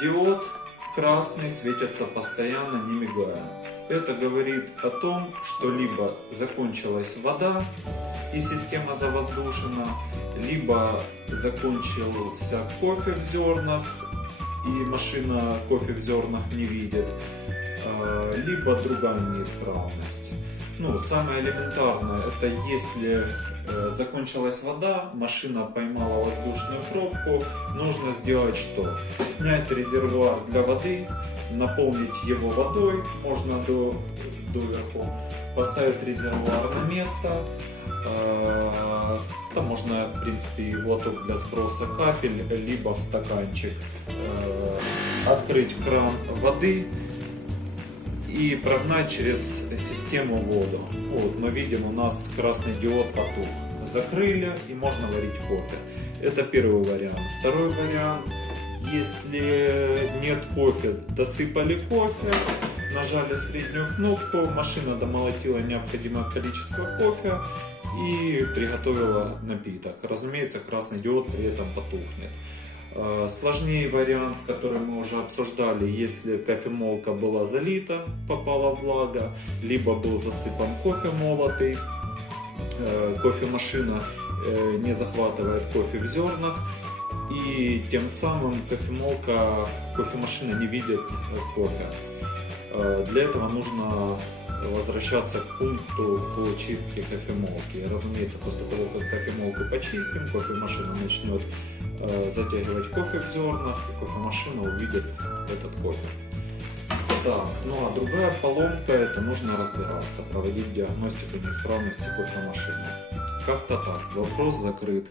Диод красный светится постоянно, не мигая. Это говорит о том, что либо закончилась вода и система завоздушена, либо закончился кофе в зернах и машина кофе в зернах не видит, либо другая неисправность. Ну, самое элементарное, это если закончилась вода, машина поймала воздушную пробку, нужно сделать что? Снять резервуар для воды, наполнить его водой, можно доверху, поставить резервуар на место. Это можно, в принципе, и в лоток для сброса капель, либо в стаканчик. Открыть кран воды и прогнать через систему воду. Вот, мы видим, у нас красный диод потух. Закрыли и можно варить кофе. Это первый вариант. Второй вариант, если нет кофе, досыпали кофе, нажали среднюю кнопку, машина домолотила необходимое количество кофе и приготовила напиток. Разумеется, красный диод при этом потухнет. Сложнее вариант, который мы уже обсуждали, если кофемолка была залита, попала влага, либо был засыпан кофе молотый, кофемашина не захватывает кофе в зернах, и тем самым кофемашина не видит кофе. Для этого нужно возвращаться к пункту по чистке кофемолки. Разумеется, после того, как кофемолку почистим, кофемашина начнет затягивать кофе в зернах, и кофемашина увидит этот кофе. Так, ну а другая поломка, это нужно разбираться, проводить диагностику неисправности кофемашины. Как-то так, вопрос закрыт.